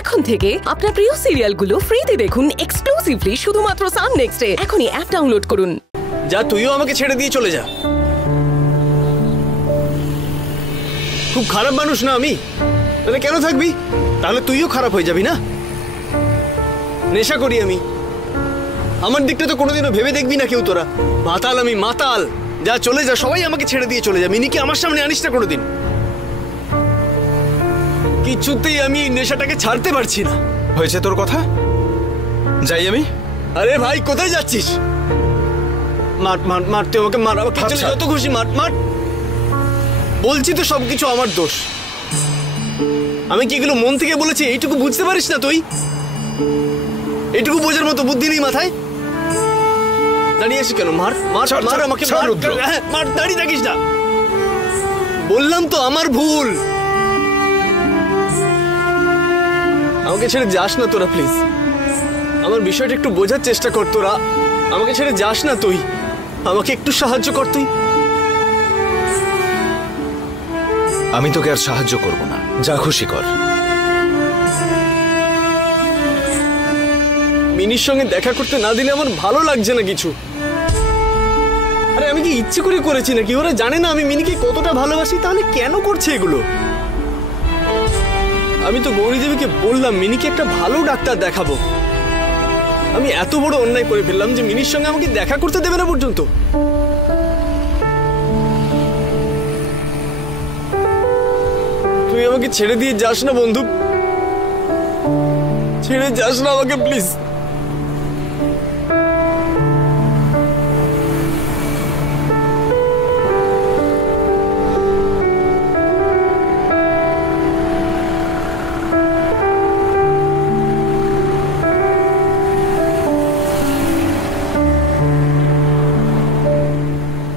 এখন থেকে আপনার প্রিয় সিরিয়ালগুলো ফ্রিতে দেখুন এক্সক্লুসিভলি শুধুমাত্র সান নেক্সটে। এখনই অ্যাপ ডাউনলোড করুন। যা, তুইও আমাকে ছেড়ে দিয়ে চলে যা। খুব খারাপ মানুষ না আমি? তাহলে কেন থাকবি? তাহলে তুইও খারাপ হয়ে যাবি না? নেশা করি আমি। আমার দিকটা তো কোনোদিনও ভেবে দেখবি না কেউ তোরা। মাতাল আমি, মাতাল। যা, চলে যা, সবাই আমাকে ছেড়ে দিয়ে চলে যা। মিনিকে আমার সামনে আনিস না কোনোদিন। কিছুতেই আমি নেশাটাকে ছাড়তে পারছি না। হয়েছে তোর কথা? যাই আমি? আরে ভাই, কোথায় যাচ্ছিস? মার মার মার, তুই আমাকে মার, আমাকে যত খুশি মার মার। বলছি তো সবকিছু আমার দোষ। আমি কি এগুলো মন থেকে বলেছি এইটুকু বুঝতে পারিস না তুই? এইটুকু বোঝার মতো বুদ্ধি নেই মাথায়? দাঁড়িয়ে আছিস কেন? মার মার মার আমাকে, মার। দাঁড়িয়ে থাকিস না। বললাম তো আমার ভুল। আমাকে ছেড়ে যাস না তোরা, প্লিজ। আমার বিষয়টা একটু বোঝার চেষ্টা কর তোরা। আমাকে ছেড়ে যাস না তুই। আমাকে একটু সাহায্য কর তুই। আমি তোকে আর সাহায্য করব না, যা খুশি কর। মিনির সঙ্গে দেখা করতে না দিলে আমার ভালো লাগছে না কিছু। আরে আমি কি ইচ্ছে করে করেছি নাকি? ওরা জানে না আমি মিনিকে কতটা ভালোবাসি, তাহলে কেন করছে এগুলো? আমি তো গৌরী দেবীকে বললাম মিনিকে একটা ভালো ডাক্তার দেখাবো। আমি এত বড় অন্যায় করে ফেললাম যে মিনির সঙ্গে আমাকে দেখা করতে দেবে না পর্যন্ত। তুই আমাকে ছেড়ে দিয়ে যাস না বন্ধু, ছেড়ে যাস না আমাকে প্লিজ।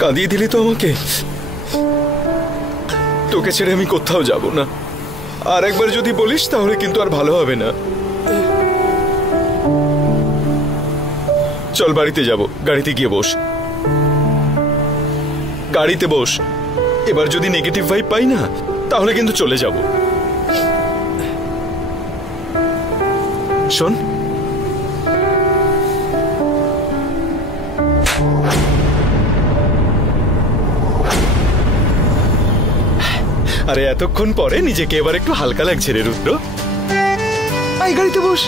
কাঁদিয়ে দিলি তো আমাকে। তোকে ছেড়ে আমি কোথাও যাব না। আর একবার যদি বলিস তাহলে কিন্তু আর ভালো হবে না। চল বাড়িতে যাব। গাড়িতে গিয়ে বস। গাড়িতে বস। এবার যদি নেগেটিভ ভাইব পাই না তাহলে কিন্তু চলে যাব। শোন, আরে এতক্ষণ পরে নিজেকে এবার একটু হালকা লাগছে রে রুদ্র। আই গাড়িতে বস।